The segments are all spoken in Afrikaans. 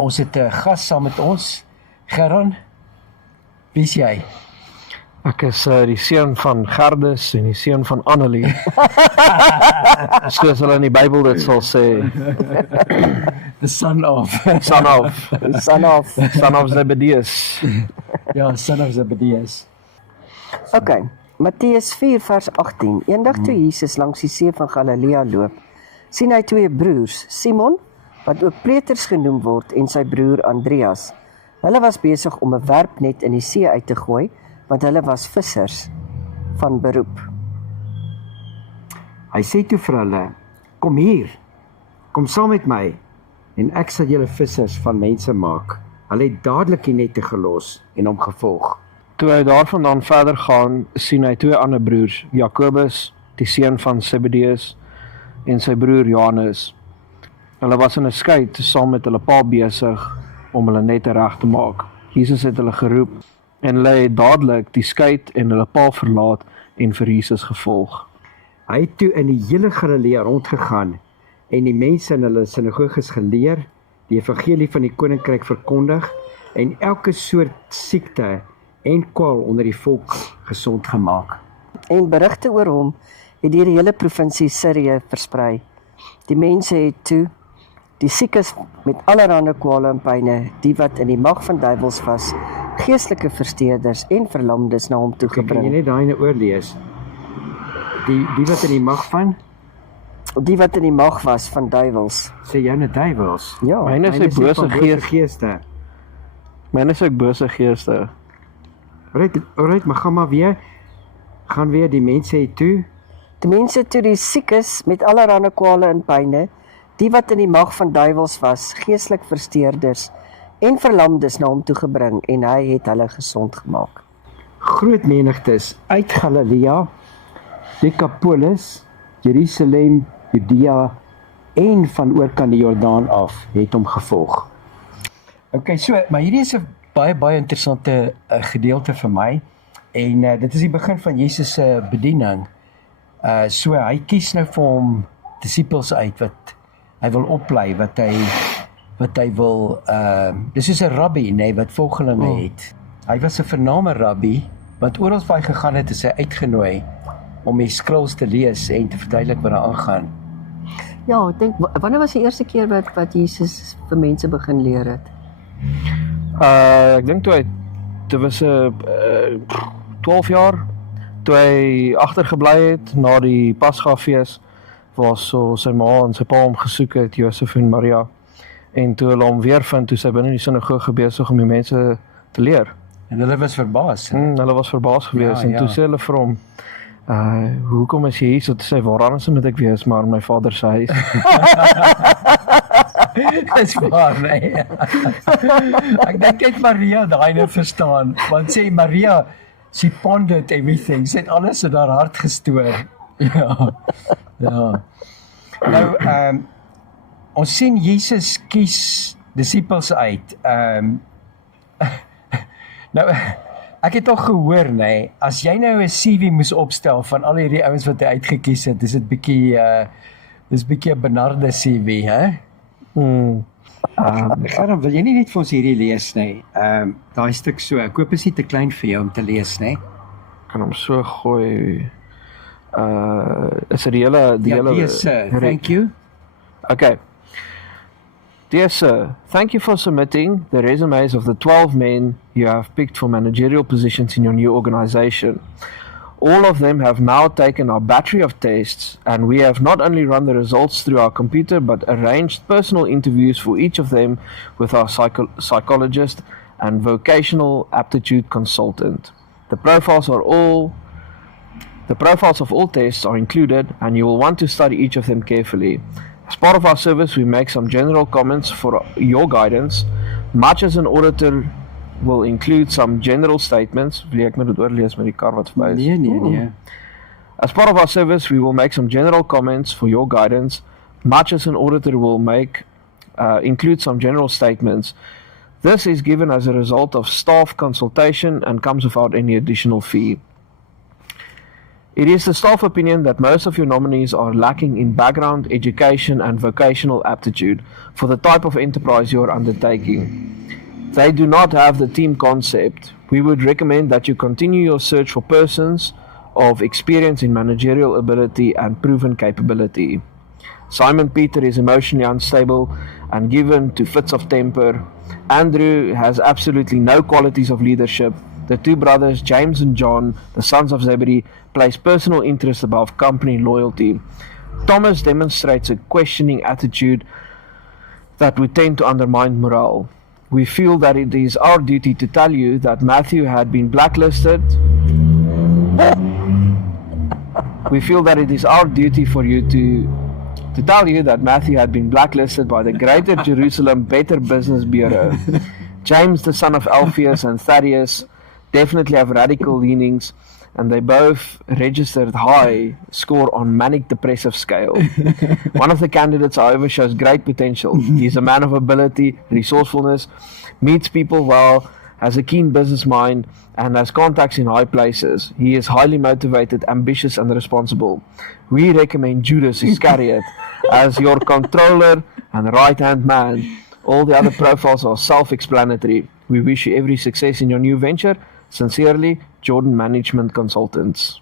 ons het 'n gas saam met ons. Geron, wie is jy? Ek is die seun van Gerdus en die seun van Annelie. Soos hulle in die Bybel dit sal sê. The son of. Son of Zebedeus. Ja, son of Zebedeus. OK, Matteus 4 vers 18. Eendag toe Jesus langs die see van Galilea loop, sien hy twee broers, Simon, wat ook Petrus genoem word, en sy broer Andreas. Hulle was besig om 'n werpnet in die see uit te gooi, want hulle was vissers van beroep. Hy sê toe vir hulle, kom hier, kom saam met my, en ek sal julle vissers van mense maak. Hulle het dadelik die nette gelos en hom gevolg. Toe hy daarvandaan verder gaan, sien hy twee ander broers, Jakobus, die seun van Zebedeus, en sy broer Johannes. Hulle was in 'n skei saam met hulle pa besig om hulle nette reg te maak. Jesus het hulle geroep en hulle het dadelik die skei en hulle pa verlaat en vir Jesus gevolg. Hy het toe in die hele Galilea rondgegaan en die mense in hulle sinagoges geleer, die evangelie van die koninkryk verkondig en elke soort siekte en kwaal onder die volk gesond gemaak. En berigte oor hom het deur die hele provinsie Sirië versprei. Die mense het toe die siekes met allerlei kwale en pyne, die wat in die mag van duiwels was, geestelike versteurders en verlamdes na hom toe Kan jy gebring. net daai oorlees? Die wat in die mag van, Die wat in die mag was van duiwels. sê jy net duiwels. Ja, Myne is Myne sy bose van geeste. Myne is ook bose geeste. Alright, maar gaan weer die mense het toe. die mense toe die siekes met allerlei kwale en pyne, die wat in die mag van duiwels was, geestelik versteurders en verlamdes na hom toe gebring, en hy het hulle gesond gemaak. Groot menigtes uit Galilea, Decapolis, Jerusalem, Judea en van oorkant die Jordaan af het hom gevolg. Okay, so, maar hierdie is 'n baie interessante gedeelte vir my. En dit is die begin van Jesus se bediening. So hy kies nou vir hom disippels uit wat hy wil oplei, wat hy wil dis is 'n rabbi, nee, wat volgelinge het. Hy was 'n vername rabbi wat oral waar hy gegaan het, is hy uitgenooi om die skrils te lees en te verduidelik wat daar aangaan. Ja, ek dink, wanneer was die eerste keer wat Jesus vir mense begin leer het? Ek dink toe was 12 jaar, toe hy agtergebly het na die Pasgafees, waar so sy ma en sy pa hom gesoek het, Josef en Maria, en toe hulle hom weer vind, toe sy binne die sinagoge besig om die mense te leer. En hulle was verbaas. Hulle was verbaas gewees, en ja. toe sê hulle vir hom, hoekom is jy hier? So toe sê hy, waar anders moet ek wees, maar in my vader se huis. Dis waar, nee. Ek dink ek Maria daai nou verstaan, want sê Maria, she pondered everything, sy het alles in haar hart gestoor. Ja. Nou, ons sien Jesus kies disippels uit. Nou, ek het al gehoor, nee, as jy nou 'n CV moes opstel van al hierdie ouens wat hy uitgekies het, dis dit bietjie 'n benarde CV, hè? Gerard, wil jy nie net vir ons hierdie lees nie? Daai stuk so, ek hoop is nie te klein vir jou om te lees nie. Kan hom so gooi, is dit die hele... Yes, thank you. Okay. Dear sir, thank you for submitting the resumes of the 12 men you have picked for managerial positions in your new organization. All of them have now taken our battery of tests, and we have not only run the results through our computer, but arranged personal interviews for each of them with our psychologist and vocational aptitude consultant. The profiles of all tests are included, and you will want to study each of them carefully. As part of our service, we make some general comments for your guidance. Much as an auditor will include some general statements. Wil ek moet dit oorlees met die kar wat verby is? Nee. As part of our service, we will make some general comments for your guidance. Much as an auditor will include some general statements. This is given as a result of staff consultation and comes without any additional fee. It is the staff opinion that most of your nominees are lacking in background, education, and vocational aptitude for the type of enterprise you are undertaking. They do not have the team concept. We would recommend that you continue your search for persons of experience in managerial ability and proven capability. Simon Peter is emotionally unstable and given to fits of temper. Andrew has absolutely no qualities of leadership. The two brothers, James and John, the sons of Zebedee, place personal interest above company loyalty. Thomas demonstrates a questioning attitude that would tend to undermine morale. We feel that it is our duty to tell you that Matthew had been blacklisted. We feel that it is our duty for you to tell you that Matthew had been blacklisted by the Greater Jerusalem Better Business Bureau. James, the son of Alphaeus, and Thaddeus definitely have radical leanings, and they both registered high score on manic depressive scale. One of the candidates, however, shows great potential. He is a man of ability, resourcefulness, meets people well, has a keen business mind, and has contacts in high places. He is highly motivated, ambitious, and responsible. We recommend Judas Iscariot as your controller and right-hand man. All the other profiles are self-explanatory. We wish you every success in your new venture. Sincerely, Jordan Management Consultants.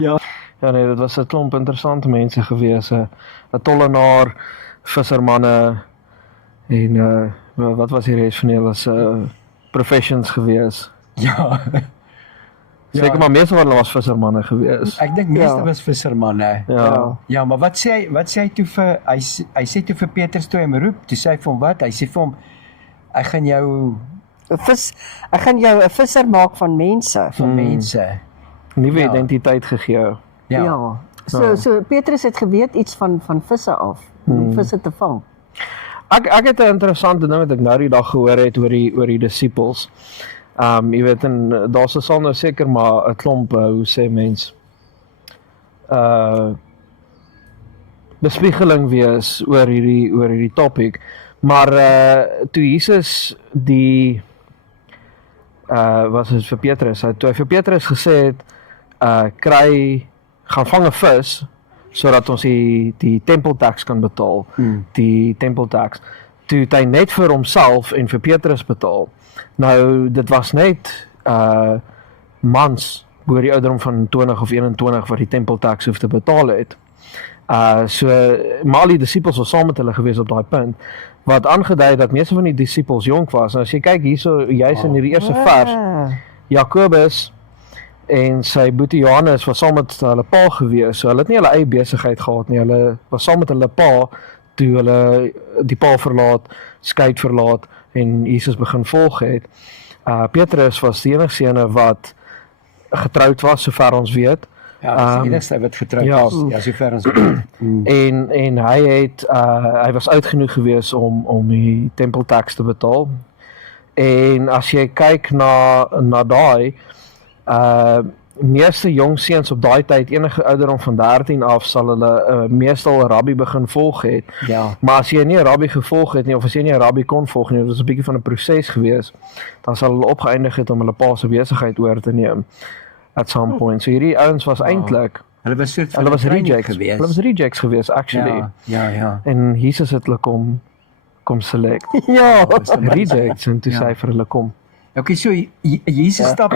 Ja. Ja nee, dit was 'n klomp interessante mense gewees. 'n Tollenaar, vissermanne en wat was die res van hulle as professions gewees. Ja. Seker maar meeste van hulle was vissermanne gewees. Ek dink meeste was vissermanne. Ja. Ja, maar wat sê hy toe vir hy sê toe vir Petrus toe hy hom roep, toe sê hy vir hom wat? Hy sê vir hom ek gaan jou Ek gaan jou 'n visser maak van mense. van mense. Nuwe Ja. identiteit gegee. Ja. So Petrus het geweet iets van visse af, om visse te vang. Ek het 'n interessante ding wat ek nou die dag gehoor het oor die disippels. Jy weet en daar sal nou seker maar 'n klomp hoe sê mens bespiegeling wees oor hierdie topic. Maar toe Jesus die was dit vir Petrus, toe hy vir Petrus gesê het gaan vang 'n vis sodat ons die tempeltax kan betaal. Die tempeltax. Toe het hy net vir homself en vir Petrus betaal. Nou dit was net mans oor die ouderdom van 20 of 21 wat die tempeltax hoef te betaal het. Maar al die disippels was saam met hulle gewees op daai punt. Wat aangedui dat meeste van die disippels jonk was. Nou as jy kyk hierso juis in hierdie eerste vers, Jakobus en sy boetie Johannes was saam met hulle pa gewees. So hulle het nie hulle eie besigheid gehad nie. Hulle was saam met hulle pa toe hulle die pa verlaat, skei verlaat en Jesus begin volg het. Petrus was die enigste ene wat getroud was sover ons weet. Ja, die enigste wat getroud was. Ja, sover ons En hy was oud genoeg gewees om die tempeltax te betaal. En as jy kyk na daai meeste jong seuns op daai tyd enige ouderdom van 13 af sal hulle meestal 'n rabbi begin volg het. Ja. Maar as jy nie 'n rabbi gevolg het nie of as jy nie 'n rabbi kon volg nie, dit was 'n bietjie van 'n proses gewees, dan sal hulle opgeëindig het om hulle pa se besigheid oor te neem at some point. So hierdie ouens was eintlik Hulle was soort van hulle was rejects gewees. Hulle was rejects gewees actually. Ja. En Jesus het hulle kom select. Ja. Rejects en toe Ja. sê hy vir hulle kom. Okay, so Jesus stap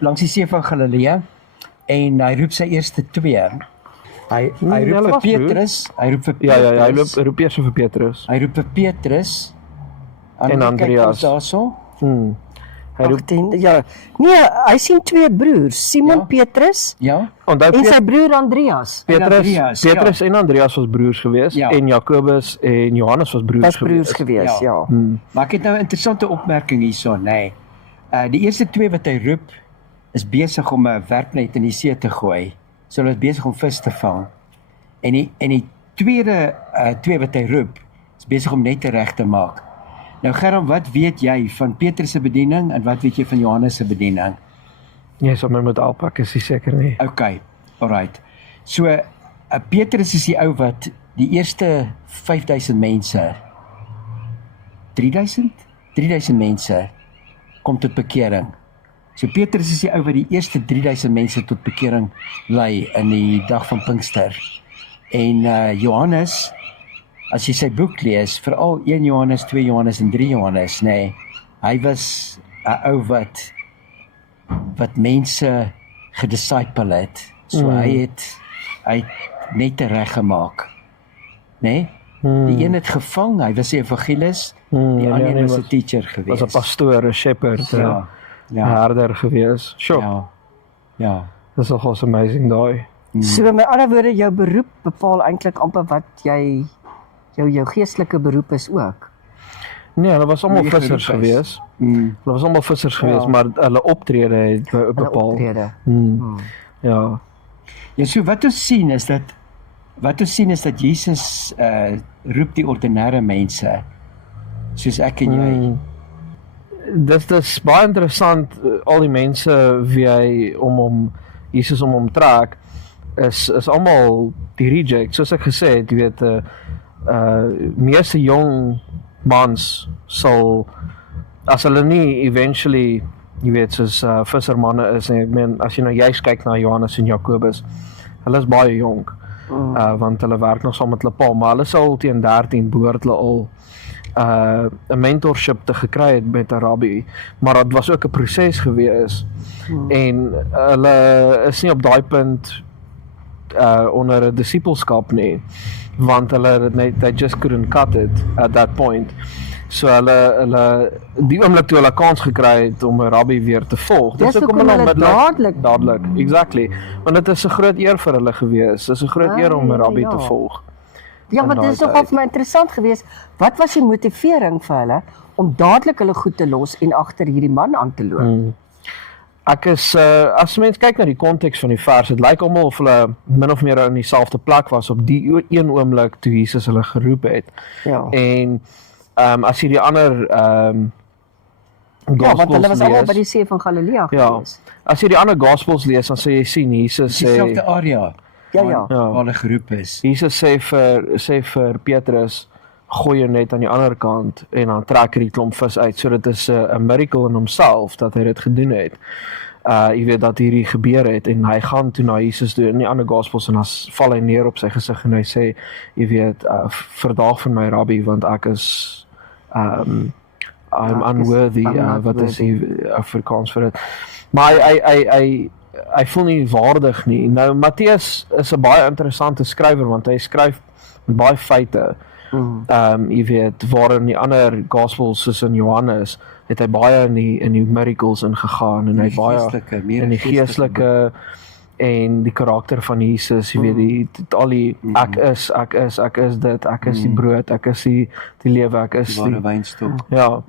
langs die see van Galilea en hy roep sy eerste twee. Hy hulle roep vir was Petrus, hy roep vir Ja, hy Petrus, roep eers vir Petrus. hy roep vir Petrus En Andreas. Daarso. Hy roep 18, ja. Nee, hy sien twee broers, Simon Ja. Petrus Ja. onthou en sy broer Andreas. Petrus en Andreas was broers geweest Ja. en Jakobus en Johannes was broers Was broers geweest. gewees, Ja. ja. Maar ek het nou 'n interessante opmerking hierso, nê. Die eerste twee wat hy roep is besig om 'n werknet in die see te gooi. So hulle is besig om vis te vang. En die tweede twee wat hy roep is besig om net reg te maak. Nou Gerard, wat weet jy van Petrus se bediening en wat weet jy van Johannes se bediening? Jy sal my moet alpak, is jy seker nie. Okay, alright. So Petrus is die ou wat die eerste 5000 mense 3000 mense kom tot bekering. So Petrus is die ou wat die eerste 3000 mense tot bekering lei in die dag van Pinkster. En Johannes, as jy sy boek lees, veral 1 Johannes, 2 Johannes en 3 Johannes, nee, hy was 'n ou wat mense gedisciple het. So hy het net reggemaak. Nee? Die een het gevang, hy was 'n evangelis, die ander een was 'n teacher geweest. Was 'n pastoor, 'n shepherd, Ja. 'n herder gewees. Sure. Ja. Ja. Dis nogals amazing daai. So met ander woorde, jou beroep bepaal eintlik amper wat jy jou geestelike beroep is ook. Nee, hulle was almal Wie vissers geroep is. gewees. Hulle was almal vissers gewees, maar hulle optrede het bepaal. Optrede. Ja. Ja, so wat ons sien is dat Jesus roep die ordinêre mense soos ek en jy. Dis baie interessant, al die mense wie hy Jesus om hom trek, is almal die reject, soos ek gesê het, jy weet, meeste jong mans sal, as hulle nie eventually, jy weet, soos vissermanne is, en ek meen, as jy nou juist kyk na Johannes en Jakobus, hulle is baie jonk, want hulle werk nog saam met hulle pa, maar hulle sal teen 13 behoort hulle al 'n mentorship te gekry het met 'n rabbi, maar dit was ook 'n proses gewees, en hulle is nie op daai punt onder 'n disipelskap nie, want they just couldn't cut it at that point. So hulle die oomblik toe hulle kans gekry het om 'n rabbi weer te volg. Dis hoekom hulle dadelik, exactly. Want dit is 'n groot eer vir hulle gewees. Dit is 'n groot eer om 'n rabbi te volg. Ja, maar dit is nogal vir my interessant geweest. Wat was die motivering vir hulle om dadelik hulle goed te los en agter hierdie man aan te loop? Ek is as mens kyk na die konteks van die vers, dit lyk almal of hulle min of meer in dieselfde plek was op die een oomblik toe Jesus hulle geroep het. Ja. En as jy die ander Ja, want hulle was almal lees, by die see van Galilea ja, gewees. as jy die ander gospels lees, dan sê jy sien Jesus sê, Dieselfde area Ja. waar hulle geroep is. Jesus sê vir Petrus, gooi jou net aan die ander kant en dan trek hy die klomp vis uit. So dit is 'n miracle in homself dat hy dit gedoen het. Jy weet dat hierdie gebeur het en hy gaan toe na Jesus toe in die ander gospels en dan val hy neer op sy gesig en hy sê, jy weet, verdaag van my rabbi want ek is I'm unworthy, wat is die Afrikaans vir dit. Maar hy voel nie waardig nie. Nou Matteus is 'n baie interessante skrywer want hy skryf met baie feite. Jy weet, waar in die ander gospels soos in Johannes het hy baie in die miracles ingegaan en hy het baie meer in die geestelike en die karakter van Jesus, jy weet, al die ek is dit, ek is die brood, ek is die lewe, ek is Die ware wynstok. ja,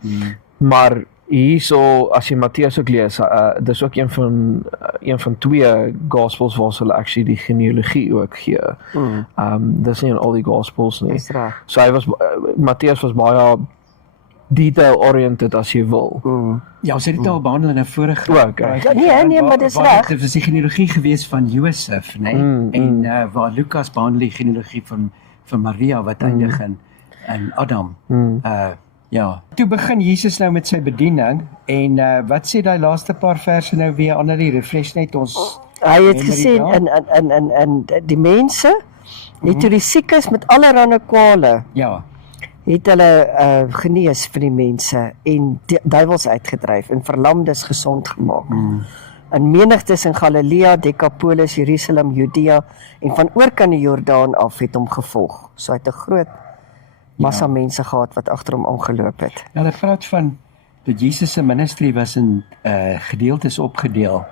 maar hierso, as jy Matteus ook lees, dis ook een van 2 gospels waar hulle actually die genealogie ook gee. Dis nie in al die gospels nie. Dis reg. So Matteus was baie detail-oriented as jy wil. Ja, ons het dit al behandel in 'n vorige Ook, Nee, maar dis reg. Dit was die genealogie gewees van Josef, né? En waar Lukas behandel die genealogie van Maria wat eindig in Adam. Ja. Toe begin Jesus nou met sy bediening en wat sê daai laaste paar verse nou weer, Annelie, refresh net ons. Hy het memory gesê daar. in die mense het toe die siekes met allerlei kwale Ja. het hulle genees vir die mense en duiwels uitgedryf en verlamdes gesond gemaak. In menigtes in Galilea, Decapolis, Jerusalem, Judea en van oorkant die Jordaan af het hom gevolg. So hy het 'n groot massa mense gehad wat agter hom aangeloop het. Ja, hulle praat van dat Jesus se ministry was in gedeeltes opgedeel.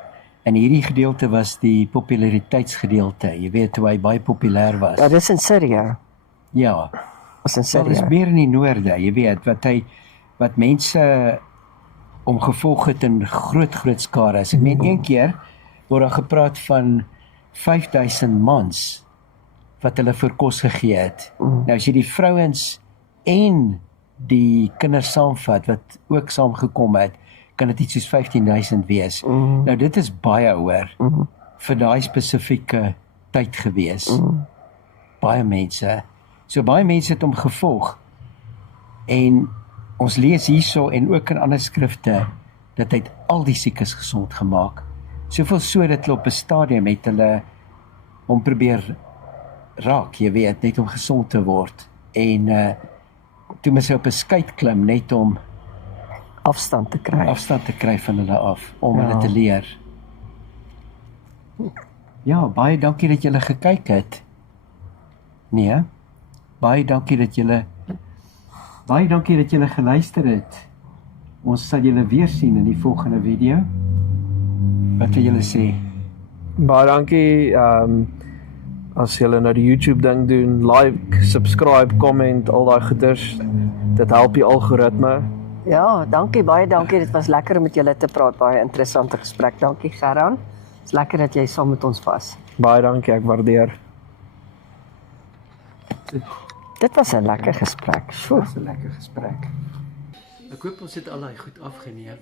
En hierdie gedeelte was die populariteitsgedeelte. Jy weet hoe hy baie populêr was. Ja, dis in Syrië. Ja. Was in Dit is Syrië. meer in die noorde, jy weet, wat mense omgevolg het in groot skares. Ek meen een keer word daar gepraat van 5000 mans wat hulle vir kos gegee het. Nou as jy die vrouens en die kinders saamvat wat ook saamgekom het, kan dit iets soos 15000 wees. Nou dit is baie hoor vir daai spesifieke tyd gewees. Baie mense. So baie mense het hom gevolg. En ons lees hierso en ook in ander skrifte dat hy al die siekes gesond gemaak. Soveel so dat hulle op 'n stadium het hulle hom probeer raak, jy weet, net om gesond te word. En toe moes hy op 'n skei klim net om Afstand te kry. afstand te kry van hulle af, om Ja. hulle te leer. Ja, baie dankie dat julle gekyk het. Nee, baie dankie dat julle geluister het. Ons sal julle weer sien in die volgende video. Wat wil julle sê? Baie dankie. As julle nou die YouTube ding doen, like, subscribe, comment, al daai goeders. Dit help die algoritme. Ja, dankie, baie dankie. Dit was lekker om met julle te praat. Baie interessante gesprek. Dankie Gerran. Dit's lekker dat jy saam met ons was. Baie dankie, ek waardeer. Dit was 'n lekker gesprek. Sjoe. Dis 'n lekker gesprek. Ek hoop ons het al daai goed afgeneem.